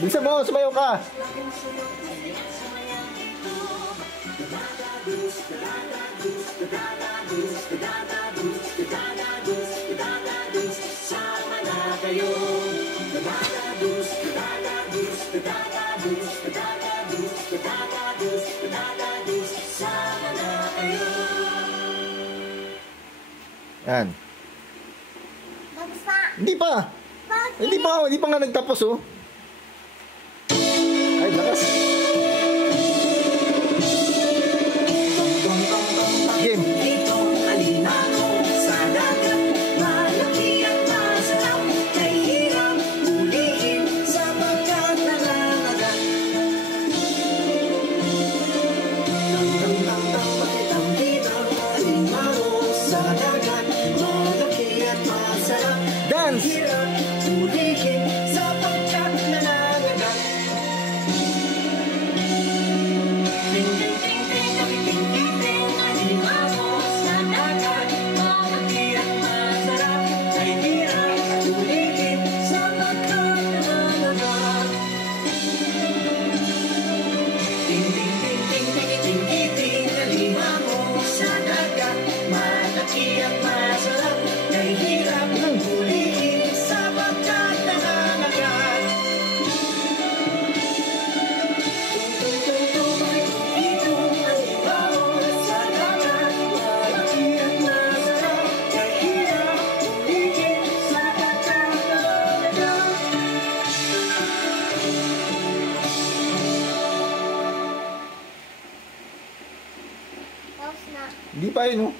Bilisan mo, sumayaw ka. Yan. Hindi pa. Hindi pa nga nagtapos, oh. Ay, lakas. Game. Hindi pa yun, oh.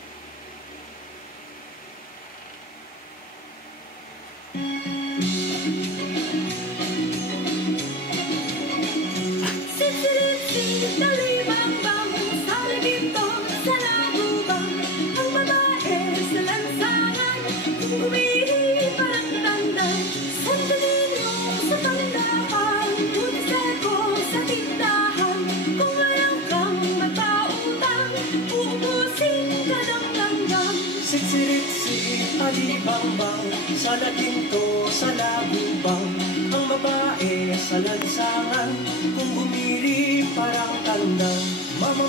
Sa laginto, sa lagubang, ang babae sa lansangan, kung bumili parang tandang, mama,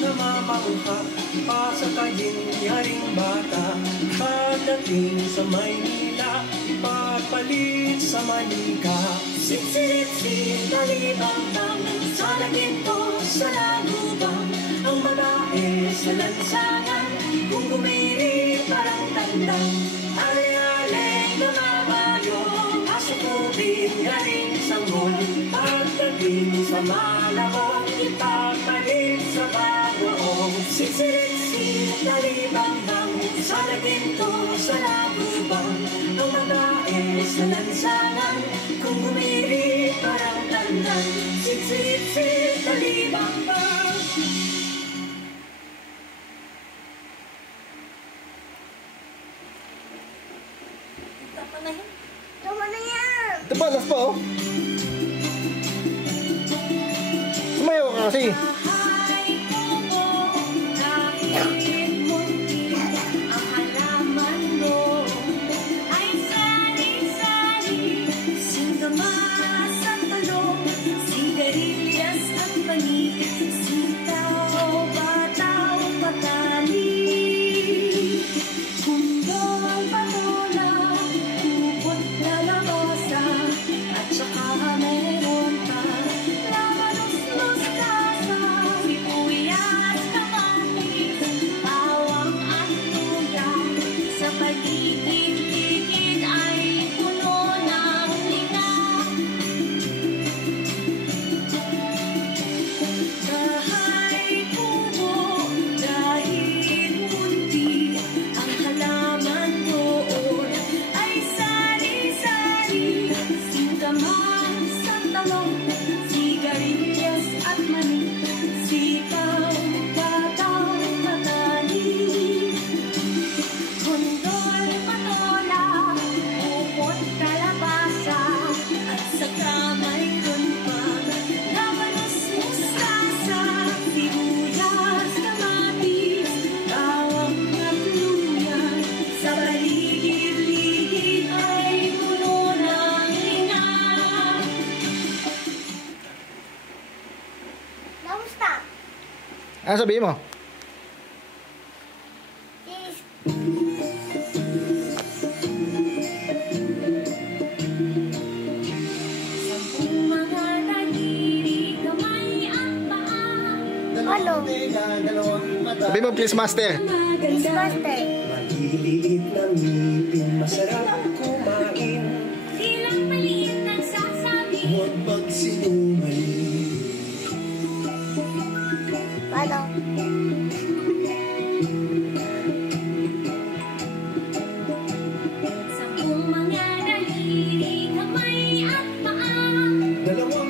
namamangha, pasakayin yaring bata, pagdating sa Maynila, ipagpalit sa Manika. Sitsit-sit, talibang-bang, sa laginto, sa lagubang, ang babae sa lansangan, kung bumili parang tandang, aleng-aleng lumabayo, asukubin yaring sanggol, pagdating sa Malabon, ipagpalit sa Bagoong. Sitsirit-sit, talibang-bang, sa laginto, sa lagubang, ang babae sa lansangan, kung bumili parang tandang, sitsirit-sit, talibang-bang. Ito pa, last pa, oh. Sumayaw ka kasi. At saka meron pa laman-los-los kasa. Ano sabihin mo? Ano? Sabihin mo, please, master. Miss Master. Maliliit na ngipin, masarap kumain. Silang maliit nagsasabi. Huwag magsinungaling. Ano? Sampung mga daliri, kamay at paa. Dalawang